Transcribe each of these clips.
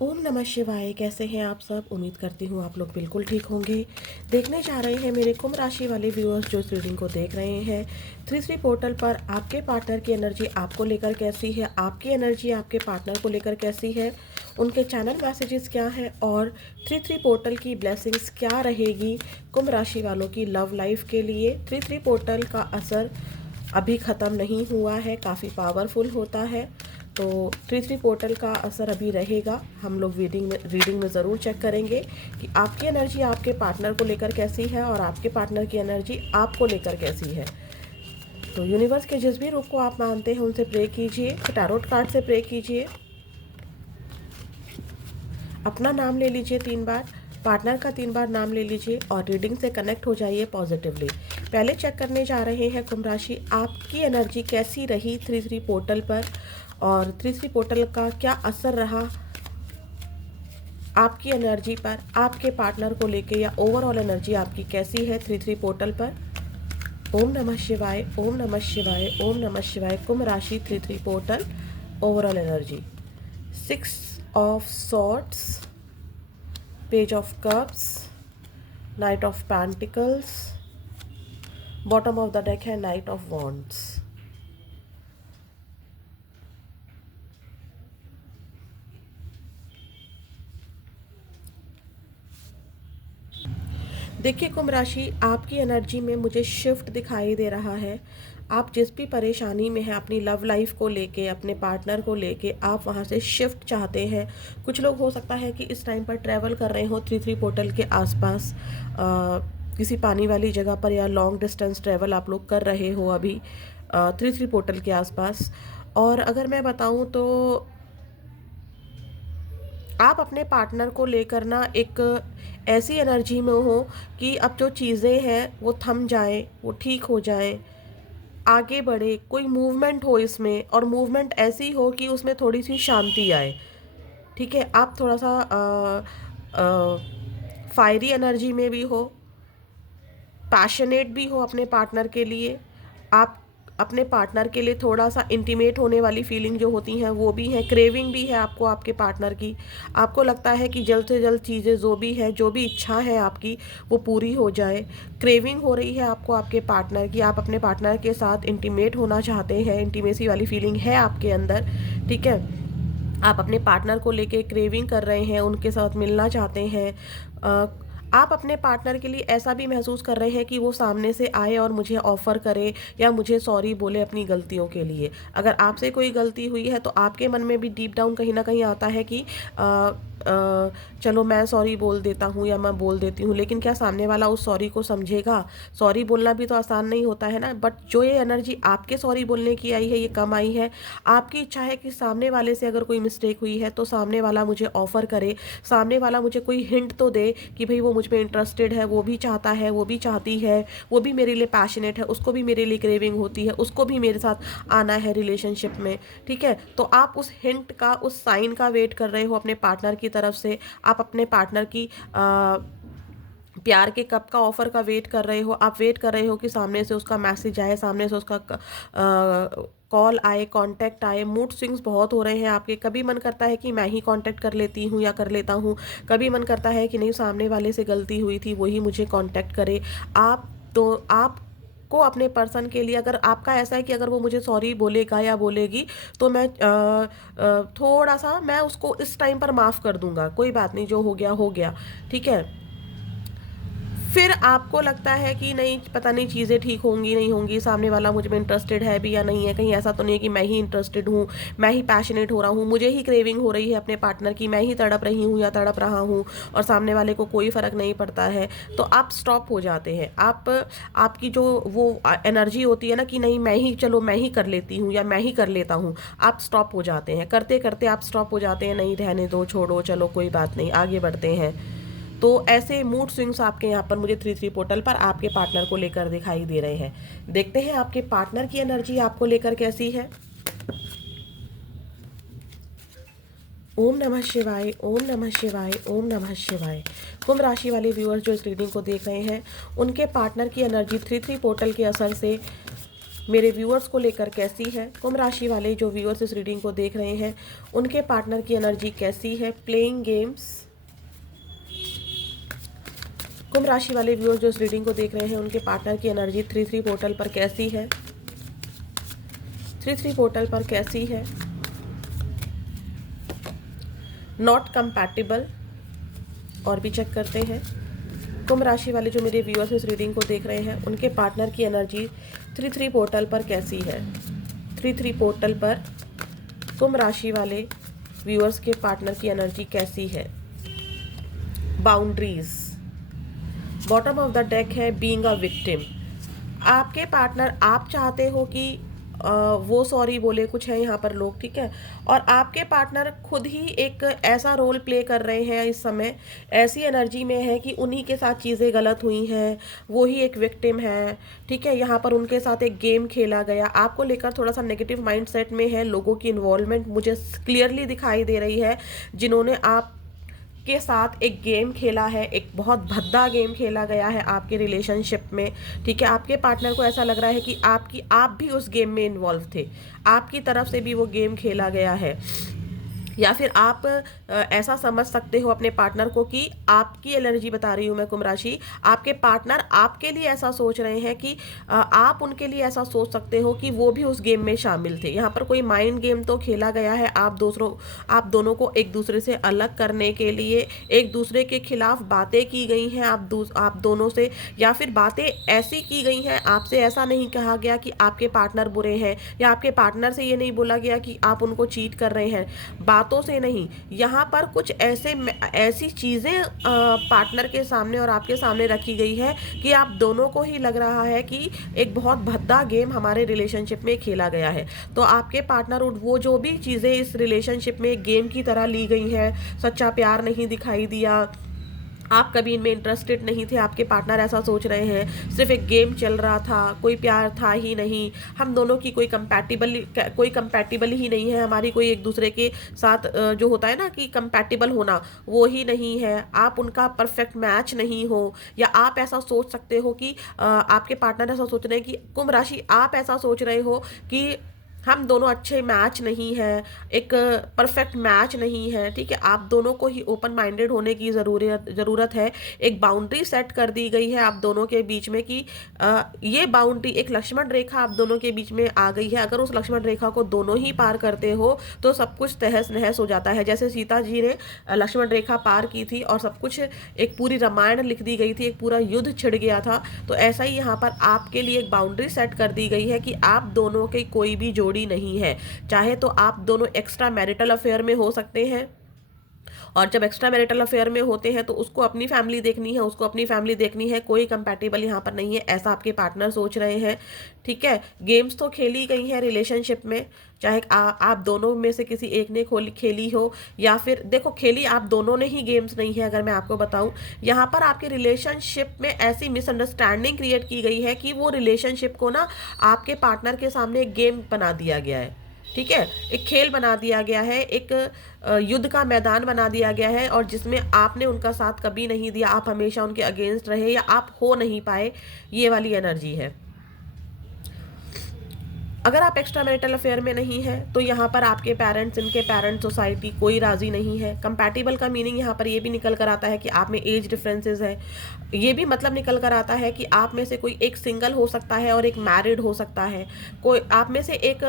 ओम नमः शिवाय। कैसे हैं आप सब? उम्मीद करती हूँ आप लोग बिल्कुल ठीक होंगे। देखने जा रहे हैं मेरे कुंभ राशि वाले व्यूअर्स जो इस रीडिंग को देख रहे हैं। 3 पोर्टल पर आपके पार्टनर की एनर्जी आपको लेकर कैसी है, आपकी एनर्जी आपके पार्टनर को लेकर कैसी है, उनके चैनल मैसेजेस क्या हैं और 3 पोर्टल की ब्लेसिंग्स क्या रहेगी कुंभ राशि वालों की लव लाइफ के लिए। 3 पोर्टल का असर अभी ख़त्म नहीं हुआ है, काफ़ी पावरफुल होता है। तो 3 पोर्टल का असर अभी रहेगा। हम लोग रीडिंग में ज़रूर चेक करेंगे कि आपकी एनर्जी आपके पार्टनर को लेकर कैसी है और आपके पार्टनर की एनर्जी आपको लेकर कैसी है। तो यूनिवर्स के जिस भी रूप को आप मानते हैं उनसे प्रे कीजिए, टैरोट कार्ड से प्रे कीजिए, अपना नाम ले लीजिए 3 बार, पार्टनर का 3 बार नाम ले लीजिए और रीडिंग से कनेक्ट हो जाइए पॉजिटिवली। पहले चेक करने जा रहे हैं कुंभ राशि, आपकी एनर्जी कैसी रही 3 पोर्टल पर और 3 पोर्टल का क्या असर रहा आपकी एनर्जी पर, आपके पार्टनर को लेके, या ओवरऑल एनर्जी आपकी कैसी है 3 पोर्टल पर। ओम नमः शिवाय, ओम नमः शिवाय, ओम नमः शिवाय। कुंभ राशि 3 portal overall energy. 6 of swords, page of cups, night of pentacles, bottom of the deck है नाइट ऑफ वॉन्ड्स। देखिए कुंभ राशि, आपकी एनर्जी में मुझे शिफ्ट दिखाई दे रहा है। आप जिस भी परेशानी में हैं अपनी लव लाइफ को लेके, अपने पार्टनर को लेके, आप वहाँ से शिफ्ट चाहते हैं। कुछ लोग हो सकता है कि इस टाइम पर ट्रैवल कर रहे हो 3 पोर्टल के आसपास, किसी पानी वाली जगह पर, या लॉन्ग डिस्टेंस ट्रैवल आप लोग कर रहे हो अभी 3 पोर्टल के आसपास। और अगर मैं बताऊँ तो आप अपने पार्टनर को लेकर ना एक ऐसी एनर्जी में हो कि अब जो चीज़ें हैं वो थम जाएं, वो ठीक हो जाएं, आगे बढ़े, कोई मूवमेंट हो इसमें, और मूवमेंट ऐसी हो कि उसमें थोड़ी सी शांति आए। ठीक है, आप थोड़ा सा फायरी एनर्जी में भी हो, पैशनेट भी हो अपने पार्टनर के लिए। आप अपने पार्टनर के लिए थोड़ा सा इंटीमेट होने वाली फीलिंग जो होती हैं वो भी है, क्रेविंग भी है आपको आपके पार्टनर की। आपको लगता है कि जल्द से जल्द चीज़ें जो भी है, जो भी इच्छा है आपकी, वो पूरी हो जाए। क्रेविंग हो रही है आपको आपके पार्टनर की, आप अपने पार्टनर के साथ इंटीमेट होना चाहते हैं, इंटीमेसी वाली फीलिंग है आपके अंदर। ठीक है, आप अपने पार्टनर को लेके क्रेविंग कर रहे हैं, उनके साथ मिलना चाहते हैं। आप अपने पार्टनर के लिए ऐसा भी महसूस कर रहे हैं कि वो सामने से आए और मुझे ऑफ़र करे या मुझे सॉरी बोले अपनी गलतियों के लिए। अगर आपसे कोई गलती हुई है तो आपके मन में भी डीप डाउन कहीं ना कहीं आता है कि चलो मैं सॉरी बोल देता हूँ या मैं बोल देती हूँ, लेकिन क्या सामने वाला उस सॉरी को समझेगा? सॉरी बोलना भी तो आसान नहीं होता है ना। बट जो ये एनर्जी आपके सॉरी बोलने की आई है, ये कम आई है। आपकी इच्छा है कि सामने वाले से अगर कोई मिस्टेक हुई है तो सामने वाला मुझे ऑफ़र करे, सामने वाला मुझे कोई हिंट तो दे कि भाई वो मुझ में इंटरेस्टेड है, वो भी चाहता है, वो भी चाहती है, वो भी मेरे लिए पैशनेट है, उसको भी मेरे लिए क्रेविंग होती है, उसको भी मेरे साथ आना है रिलेशनशिप में। ठीक है, तो आप उस हिंट का, उस साइन का वेट कर रहे हो अपने पार्टनर की तरफ से। आप अपने पार्टनर की प्यार के कप का ऑफर का वेट कर रहे हो। आप वेट कर रहे हो कि सामने से उसका मैसेज आए, सामने से उसका कॉल आए, कांटेक्ट आए। मूड स्विंग्स बहुत हो रहे हैं आपके। कभी मन करता है कि मैं ही कांटेक्ट कर लेती हूँ या कर लेता हूँ, कभी मन करता है कि नहीं, सामने वाले से गलती हुई थी, वही मुझे कांटेक्ट करे। आप को अपने पर्सन के लिए, अगर आपका ऐसा है कि अगर वो मुझे सॉरी बोलेगा या बोलेगी तो मैं थोड़ा सा मैं उसको इस टाइम पर माफ़ कर दूंगा, कोई बात नहीं, जो हो गया हो गया। ठीक है, फिर आपको लगता है कि नहीं, पता नहीं चीज़ें ठीक होंगी नहीं होंगी, सामने वाला मुझ में इंटरेस्टेड है भी या नहीं है, कहीं ऐसा तो नहीं है कि मैं ही इंटरेस्टेड हूँ, मैं ही पैशनेट हो रहा हूँ, मुझे ही क्रेविंग हो रही है अपने पार्टनर की, मैं ही तड़प रही हूँ या तड़प रहा हूँ और सामने वाले को कोई फ़र्क नहीं पड़ता है। तो आप स्टॉप हो जाते हैं। आपकी जो वो एनर्जी होती है ना कि नहीं, मैं ही, चलो मैं ही कर लेती हूँ या मैं ही कर लेता हूँ, आप स्टॉप हो जाते हैं। करते करते आप स्टॉप हो जाते हैं, नहीं रहने दो, छोड़ो, चलो कोई बात नहीं, आगे बढ़ते हैं। तो ऐसे मूड स्विंग्स आपके यहाँ पर मुझे 3 पोर्टल पर आपके पार्टनर को लेकर दिखाई दे रहे हैं। देखते हैं आपके पार्टनर की एनर्जी आपको लेकर कैसी है। ओम नमः शिवाय, ओम नमः शिवाय, ओम नमः शिवाय। कुंभ राशि वाले व्यूअर्स जो इस रीडिंग को देख रहे हैं, उनके पार्टनर की एनर्जी 3 पोर्टल के असर से मेरे व्यूअर्स को लेकर कैसी है। कुंभ राशि वाले जो व्यूअर्स इस रीडिंग को देख रहे हैं उनके पार्टनर की एनर्जी कैसी है। Playing games. कुंभ राशि वाले व्यूअर्स जो इस रीडिंग को देख रहे हैं उनके पार्टनर की एनर्जी 3-3 पोर्टल पर कैसी है। 3-3 पोर्टल पर कैसी है। Not compatible. और भी चेक करते हैं। कुंभ राशि वाले जो मेरे व्यूअर्स इस रीडिंग को देख रहे हैं उनके पार्टनर की एनर्जी 3-3 पोर्टल पर कैसी है। 3-3 पोर्टल पर कुंभ राशि वाले व्यूअर्स के पार्टनर की एनर्जी कैसी है। Boundaries. Bottom of the deck है बीइंग अ विक्टिम। आपके पार्टनर, आप चाहते हो कि वो सॉरी बोले, कुछ है यहाँ पर लोग, ठीक है, और आपके पार्टनर खुद ही एक ऐसा रोल प्ले कर रहे हैं इस समय, ऐसी एनर्जी में है कि उन्हीं के साथ चीज़ें गलत हुई हैं, वो ही एक विक्टिम है, ठीक है। यहाँ पर उनके साथ एक गेम खेला गया, आपको लेकर थोड़ा सा नेगेटिव माइंडसेट में है। लोगों की इन्वॉल्वमेंट मुझे क्लियरली दिखाई दे रही है, जिन्होंने आप के साथ एक गेम खेला है, एक बहुत भद्दा गेम खेला गया है आपके रिलेशनशिप में, ठीक है। आपके पार्टनर को ऐसा लग रहा है कि आप भी उस गेम में इन्वॉल्व थे, आपकी तरफ से भी वो गेम खेला गया है, या फिर आप ऐसा समझ सकते हो अपने पार्टनर को कि आपकी एनर्जी बता रही हूँ मैं कुंभ राशि, आपके पार्टनर आपके लिए ऐसा सोच रहे हैं कि आप उनके लिए ऐसा सोच सकते हो कि वो भी उस गेम में शामिल थे। यहाँ पर कोई माइंड गेम तो खेला गया है आप दोनों को एक दूसरे से अलग करने के लिए, एक दूसरे के खिलाफ बातें की गई हैं आप दोनों से, या फिर बातें ऐसी की गई हैं, आपसे ऐसा नहीं कहा गया कि आपके पार्टनर बुरे हैं, या आपके पार्टनर से ये नहीं बोला गया कि आप उनको चीट कर रहे हैं, बातों से नहीं। यहाँ पर कुछ ऐसी चीज़ें पार्टनर के सामने और आपके सामने रखी गई है कि आप दोनों को ही लग रहा है कि एक बहुत भद्दा गेम हमारे रिलेशनशिप में खेला गया है। तो आपके पार्टनर, वो जो भी चीज़ें इस रिलेशनशिप में गेम की तरह ली गई हैं, सच्चा प्यार नहीं दिखाई दिया, आप कभी इनमें इंटरेस्टेड नहीं थे, आपके पार्टनर ऐसा सोच रहे हैं, सिर्फ एक गेम चल रहा था, कोई प्यार था ही नहीं, हम दोनों की कोई कंपैटिबल ही नहीं है, हमारी कोई एक दूसरे के साथ जो होता है ना कि कंपैटिबल होना, वो ही नहीं है, आप उनका परफेक्ट मैच नहीं हो, या आप ऐसा सोच सकते हो कि आपके पार्टनर ऐसा सोच रहे हैं कि कुंभ राशि, आप ऐसा सोच रहे हो कि हम दोनों अच्छे मैच नहीं है, एक परफेक्ट मैच नहीं है, ठीक है। आप दोनों को ही ओपन माइंडेड होने की ज़रूरत है। एक बाउंड्री सेट कर दी गई है आप दोनों के बीच में कि ये बाउंड्री, एक लक्ष्मण रेखा आप दोनों के बीच में आ गई है। अगर उस लक्ष्मण रेखा को दोनों ही पार करते हो तो सब कुछ तहस नहस हो जाता है। जैसे सीता जी ने लक्ष्मण रेखा पार की थी और सब कुछ, एक पूरी रामायण लिख दी गई थी, एक पूरा युद्ध छिड़ गया था, तो ऐसा ही यहाँ पर आपके लिए एक बाउंड्री सेट कर दी गई है कि आप दोनों के कोई भी जोड़ी नहीं है। चाहे तो आप दोनों एक्स्ट्रा मैरिटल अफेयर में हो सकते हैं, और जब एक्स्ट्रा मैरिटल अफेयर में होते हैं तो उसको अपनी फैमिली देखनी है, उसको अपनी फैमिली देखनी है, कोई कंपैटिबल यहाँ पर नहीं है, ऐसा आपके पार्टनर सोच रहे हैं, ठीक है। गेम्स तो खेली गई हैं रिलेशनशिप में, चाहे आप दोनों में से किसी एक ने खेली हो, या फिर देखो, खेली आप दोनों ने ही गेम्स नहीं है। अगर मैं आपको बताऊं, यहाँ पर आपके रिलेशनशिप में ऐसी मिसअंडरस्टैंडिंग क्रिएट की गई है कि वो रिलेशनशिप को ना आपके पार्टनर के सामने एक गेम बना दिया गया है, ठीक है, एक खेल बना दिया गया है, एक युद्ध का मैदान बना दिया गया है, और जिसमें आपने उनका साथ कभी नहीं दिया, आप हमेशा उनके अगेंस्ट रहे, या आप हो नहीं पाए, ये वाली एनर्जी है। अगर आप एक्स्ट्रा मैरिटल अफेयर में नहीं है तो यहाँ पर आपके पेरेंट्स, इनके पेरेंट्स, सोसाइटी, कोई राजी नहीं है। कंपैटिबल का मीनिंग यहाँ पर ये भी निकल कर आता है कि आप में एज डिफरेंसेस है। ये भी मतलब निकल कर आता है कि आप में से कोई एक सिंगल हो सकता है और एक मैरिड हो सकता है, कोई आप में से एक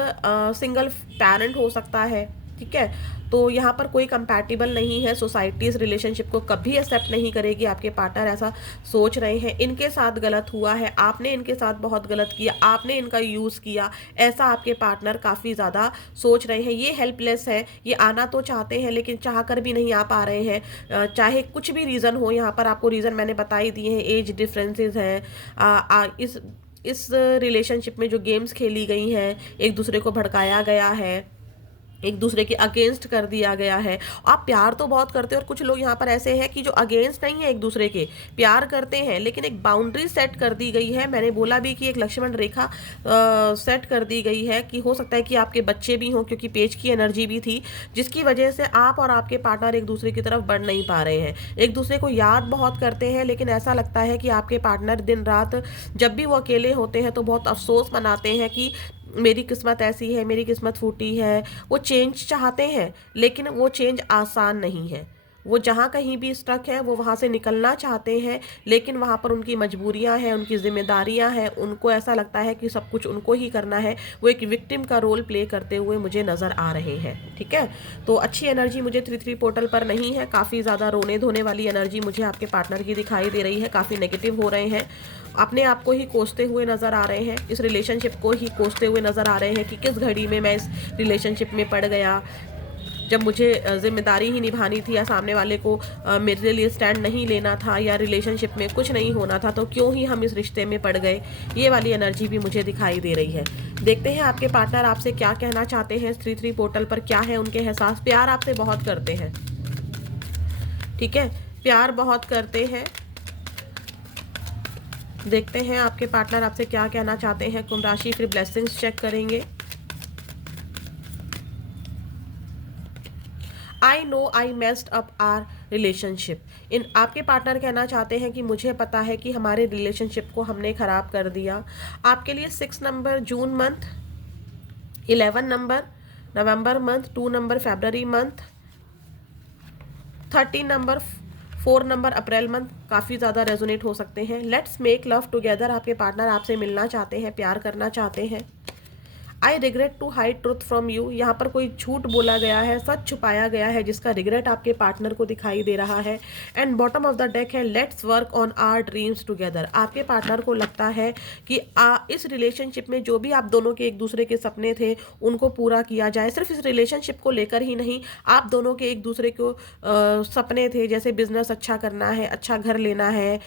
सिंगल पेरेंट हो सकता है, ठीक है। तो यहाँ पर कोई कंपैटिबल नहीं है। सोसाइटी इस रिलेशनशिप को कभी एक्सेप्ट नहीं करेगी। आपके पार्टनर ऐसा सोच रहे हैं, इनके साथ गलत हुआ है, आपने इनके साथ बहुत गलत किया, आपने इनका यूज़ किया, ऐसा आपके पार्टनर काफ़ी ज़्यादा सोच रहे हैं। ये हेल्पलेस है, ये आना तो चाहते हैं लेकिन चाह कर भी नहीं आ पा रहे हैं, चाहे कुछ भी रीज़न हो। यहाँ पर आपको रीज़न मैंने बता ही दिए हैं, एज डिफरेंसेस हैं, इस रिलेशनशिप में जो गेम्स खेली गई हैं, एक दूसरे को भड़काया गया है, एक दूसरे के अगेंस्ट कर दिया गया है। आप प्यार तो बहुत करते हो, और कुछ लोग यहाँ पर ऐसे हैं कि जो अगेंस्ट नहीं है, एक दूसरे के प्यार करते हैं, लेकिन एक बाउंड्री सेट कर दी गई है। मैंने बोला भी कि एक लक्ष्मण रेखा सेट कर दी गई है कि हो सकता है कि आपके बच्चे भी हों, क्योंकि पेज की एनर्जी भी थी, जिसकी वजह से आप और आपके पार्टनर एक दूसरे की तरफ बढ़ नहीं पा रहे हैं। एक दूसरे को याद बहुत करते हैं, लेकिन ऐसा लगता है कि आपके पार्टनर दिन रात जब भी वो अकेले होते हैं तो बहुत अफसोस मनाते हैं कि मेरी किस्मत ऐसी है, मेरी किस्मत फूटी है। वो चेंज चाहते हैं, लेकिन वो चेंज आसान नहीं है। वो जहाँ कहीं भी स्टक है, वो वहाँ से निकलना चाहते हैं, लेकिन वहाँ पर उनकी मजबूरियाँ हैं, उनकी जिम्मेदारियाँ हैं, उनको ऐसा लगता है कि सब कुछ उनको ही करना है। वो एक विक्टिम का रोल प्ले करते हुए मुझे नज़र आ रहे हैं। ठीक है, तो अच्छी एनर्जी मुझे 3-3 पोर्टल पर नहीं है। काफ़ी ज़्यादा रोने धोने वाली एनर्जी मुझे आपके पार्टनर की दिखाई दे रही है। काफ़ी नेगेटिव हो रहे हैं, अपने आप को ही कोसते हुए नज़र आ रहे हैं, इस रिलेशनशिप को ही कोसते हुए नज़र आ रहे हैं कि किस घड़ी में मैं इस रिलेशनशिप में पड़ गया, जब मुझे जिम्मेदारी ही निभानी थी, या सामने वाले को मेरे लिए स्टैंड नहीं लेना था, या रिलेशनशिप में कुछ नहीं होना था, तो क्यों ही हम इस रिश्ते में पड़ गए। ये वाली एनर्जी भी मुझे दिखाई दे रही है। देखते हैं आपके पार्टनर आपसे क्या कहना चाहते हैं। 3-3 पोर्टल पर क्या है उनके एहसास। प्यार आपसे बहुत करते हैं, ठीक है, प्यार बहुत करते हैं। देखते हैं आपके पार्टनर आपसे क्या कहना चाहते हैं। कुंभ राशि, फिर ब्लेसिंग्स चेक करेंगे। I know I messed up our relationship. इन आपके पार्टनर कहना चाहते हैं कि मुझे पता है कि हमारे रिलेशनशिप को हमने ख़राब कर दिया। आपके लिए 6 number June month, 11 number November month, 2 number फरवरी month, 13 number 4 number April month काफ़ी ज़्यादा रेजोनेट हो सकते हैं। Let's make love together. आपके पार्टनर आपसे मिलना चाहते हैं, प्यार करना चाहते हैं। I regret to hide truth from you. यहाँ पर कोई झूठ बोला गया है, सच छुपाया गया है, जिसका रिग्रेट आपके पार्टनर को दिखाई दे रहा है। And bottom of the deck है let's work on our dreams together. आपके पार्टनर को लगता है कि इस रिलेशनशिप में जो भी आप दोनों के एक दूसरे के सपने थे उनको पूरा किया जाए। सिर्फ इस रिलेशनशिप को लेकर ही नहीं, आप दोनों के एक दूसरे को सपने थे, जैसे बिजनेस अच्छा करना है, अच्छा घर लेना है,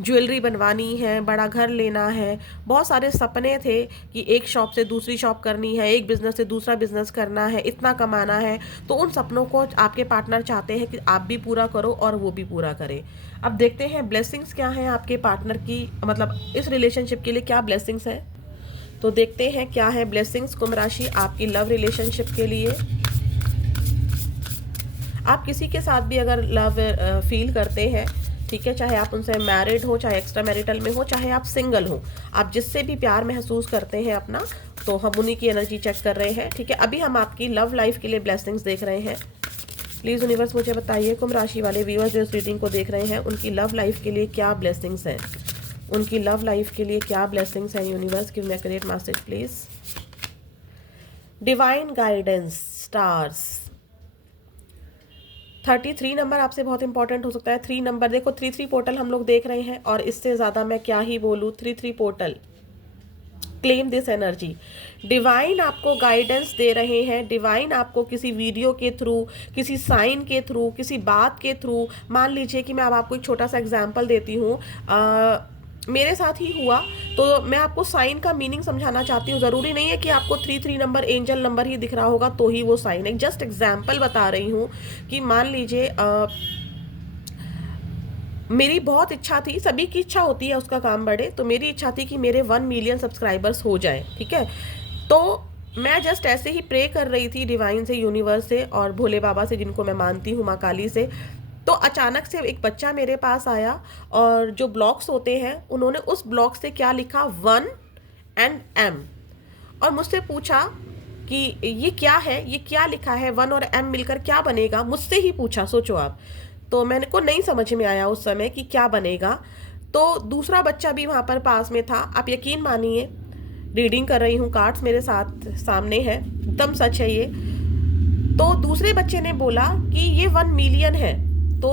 ज्वेलरी बनवानी है, बड़ा घर लेना है। बहुत सारे सपने थे कि एक शॉप से दूसरी शॉप करनी है, एक बिज़नेस से दूसरा बिज़नेस करना है, इतना कमाना है। तो उन सपनों को आपके पार्टनर चाहते हैं कि आप भी पूरा करो और वो भी पूरा करे। अब देखते हैं ब्लेसिंग्स क्या हैं आपके पार्टनर की, मतलब इस रिलेशनशिप के लिए क्या ब्लेसिंग्स है। तो देखते हैं क्या है ब्लेसिंग्स कुंभ राशि आपकी लव रिलेशनशिप के लिए। आप किसी के साथ भी अगर लव फील करते हैं, ठीक है, चाहे आप उनसे मैरिड हो, चाहे एक्स्ट्रा मैरिटल में हो, चाहे आप सिंगल हो, आप जिससे भी प्यार महसूस करते हैं अपना, तो हम उन्हीं की एनर्जी चेक कर रहे हैं। ठीक है, अभी हम आपकी लव लाइफ के लिए ब्लेसिंग्स देख रहे हैं। प्लीज़ यूनिवर्स मुझे बताइए कुंभ राशि वाले व्यूअर्स जो इस रीडिंग को देख रहे हैं, उनकी लव लाइफ के लिए क्या ब्लेसिंग्स हैं। उनकी लव लाइफ के लिए क्या ब्लेसिंग्स हैं। Universe give me a great message please. Divine guidance, stars. 33 number आपसे बहुत इंपॉर्टेंट हो सकता है। 3 नंबर देखो, 3-3 पोर्टल हम लोग देख रहे हैं, और इससे ज़्यादा मैं क्या ही बोलूँ। 3-3 portal, claim this energy. Divine आपको गाइडेंस दे रहे हैं। डिवाइन आपको किसी वीडियो के थ्रू, किसी साइन के थ्रू, किसी बात के थ्रू, मान लीजिए कि मैं अब आपको एक छोटा सा एग्जाम्पल देती हूँ, मेरे साथ ही हुआ, तो मैं आपको साइन का मीनिंग समझाना चाहती हूँ। ज़रूरी नहीं है कि आपको 3-3 नंबर एंजल नंबर ही दिख रहा होगा तो ही वो साइन है। जस्ट एग्जाम्पल बता रही हूँ कि मान लीजिए मेरी बहुत इच्छा थी, सभी की इच्छा होती है उसका काम बढ़े, तो मेरी इच्छा थी कि मेरे 1 मिलियन सब्सक्राइबर्स हो जाए। ठीक है, तो मैं जस्ट ऐसे ही प्रे कर रही थी डिवाइन से, यूनिवर्स से और भोले बाबा से, जिनको मैं मानती हूँ, माँ काली से। तो अचानक से एक बच्चा मेरे पास आया, और जो ब्लॉक्स होते हैं उन्होंने उस ब्लॉक से क्या लिखा, 1 and M, और मुझसे पूछा कि ये क्या है, ये क्या लिखा है, 1 और M मिलकर क्या बनेगा, मुझसे ही पूछा। सोचो आप, तो मैंने को नहीं समझ में आया उस समय कि क्या बनेगा। तो दूसरा बच्चा भी वहाँ पर पास में था। आप यकीन मानिए, रीडिंग कर रही हूँ, कार्ड्स मेरे साथ सामने है, एकदम सच है ये। तो दूसरे बच्चे ने बोला कि ये 1 मिलियन है। तो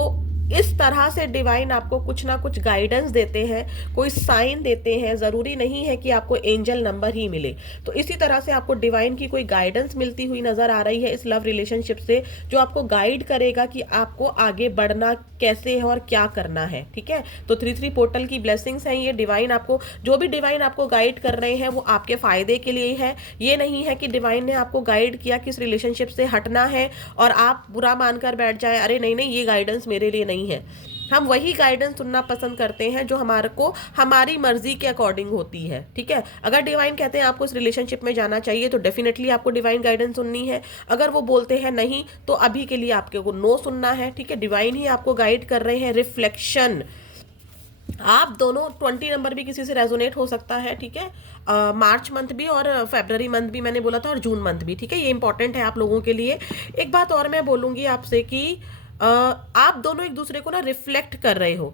इस तरह से डिवाइन आपको कुछ ना कुछ गाइडेंस देते हैं, कोई साइन देते हैं। ज़रूरी नहीं है कि आपको एंजल नंबर ही मिले। तो इसी तरह से आपको डिवाइन की कोई गाइडेंस मिलती हुई नज़र आ रही है इस लव रिलेशनशिप से, जो आपको गाइड करेगा कि आपको आगे बढ़ना कैसे है और क्या करना है। ठीक है, तो 3-3 पोर्टल की ब्लेसिंग्स हैं ये। डिवाइन आपको, जो भी डिवाइन आपको गाइड कर रहे हैं वो आपके फ़ायदे के लिए है। ये नहीं है कि डिवाइन ने आपको गाइड किया कि इस रिलेशनशिप से हटना है और आप बुरा मानकर बैठ जाए, अरे नहीं नहीं ये गाइडेंस मेरे लिए नहीं है। हम वही गाइडेंस सुनना पसंद करते हैं जो हमारे को हमारी मर्जी के अकॉर्डिंग होती है। ठीक है, अगर डिवाइन कहते हैं आपको इस रिलेशनशिप में जाना चाहिए तो डेफिनेटली आपको डिवाइन गाइडेंस सुननी है। अगर वो बोलते हैं नहीं तो अभी के लिए आपके को नो सुनना है। ठीक है, डिवाइन ही आपको गाइड कर रहे हैं। रिफ्लेक्शन, आप दोनों 20 नंबर भी किसी से रेजोनेट हो सकता है। ठीक है, मार्च मंथ भी और फेब्रवरी मंथ भी मैंने बोला था, और जून मंथ भी। ठीक है, ये इंपॉर्टेंट है आप लोगों के लिए। एक बात और मैं बोलूँगी आपसे कि आप दोनों एक दूसरे को ना रिफ्लेक्ट कर रहे हो।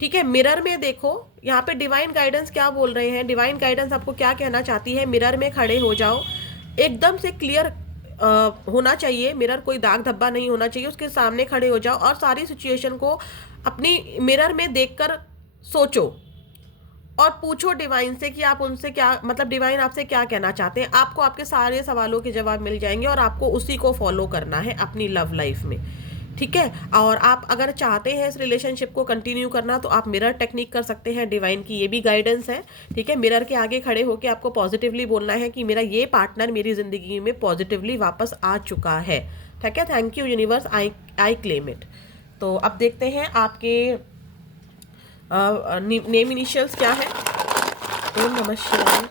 ठीक है, मिरर में देखो, यहाँ पे डिवाइन गाइडेंस क्या बोल रहे हैं। डिवाइन गाइडेंस आपको क्या कहना चाहती है, मिरर में खड़े हो जाओ, एकदम से क्लियर होना चाहिए मिरर, कोई दाग धब्बा नहीं होना चाहिए, उसके सामने खड़े हो जाओ और सारी सिचुएशन को अपनी मिरर में देखकर सोचो और पूछो डिवाइन से कि आप उनसे क्या, मतलब डिवाइन आपसे क्या कहना चाहते हैं। आपको आपके सारे सवालों के जवाब मिल जाएंगे और आपको उसी को फॉलो करना है अपनी लव लाइफ में। ठीक है, और आप अगर चाहते हैं इस रिलेशनशिप को कंटिन्यू करना तो आप मिरर टेक्निक कर सकते हैं। डिवाइन की ये भी गाइडेंस है। ठीक है, मिरर के आगे खड़े होकर आपको पॉजिटिवली बोलना है कि मेरा ये पार्टनर मेरी जिंदगी में पॉजिटिवली वापस आ चुका है। ठीक है, thank you universe, I claim it. तो अब देखते हैं आपके नेम इनिशियल्स क्या है। ओम नमः शिवाय।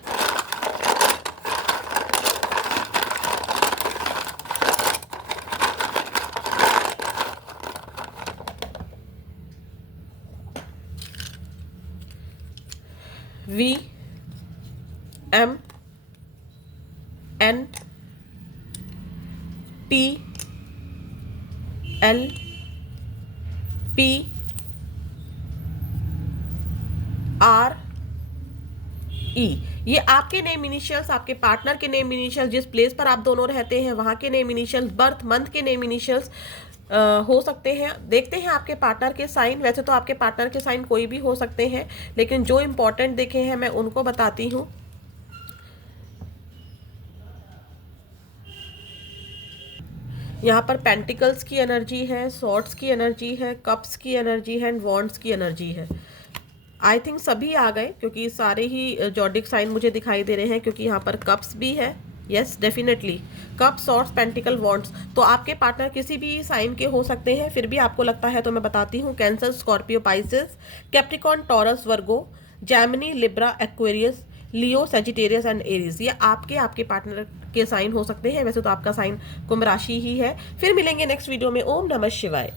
V M N T L P R E। ये आपके नेम इनिशियल्स, आपके पार्टनर के नेम इनिशियल्स, जिस प्लेस पर आप दोनों रहते हैं वहाँ के नेम इनिशियल्स, बर्थ मंथ के नेम इनिशियल्स हो सकते हैं। देखते हैं आपके पार्टनर के साइन। वैसे तो आपके पार्टनर के साइन कोई भी हो सकते हैं, लेकिन जो इम्पोर्टेंट देखे हैं मैं उनको बताती हूँ। यहाँ पर पेंटिकल्स की एनर्जी है, सॉर्ड्स की एनर्जी है, कप्स की एनर्जी है एंड वॉन्ड्स की एनर्जी है। आई थिंक सभी आ गए क्योंकि सारे ही जॉडिक साइन मुझे दिखाई दे रहे हैं, क्योंकि यहाँ पर कप्स भी है। Yes definitely, cup, swords, pentacle, wands. तो आपके पार्टनर किसी भी साइन के हो सकते हैं, फिर भी आपको लगता है तो मैं बताती हूँ। Cancer, Scorpio, Pisces, Capricorn, taurus, Virgo, Jaimini, Libra, Aquarius, Leo, Sagittarius and Aries. ये आपके पार्टनर के साइन हो सकते हैं। वैसे तो आपका साइन कुंभ राशि ही है। फिर मिलेंगे नेक्स्ट वीडियो में। ओम नमः शिवाय।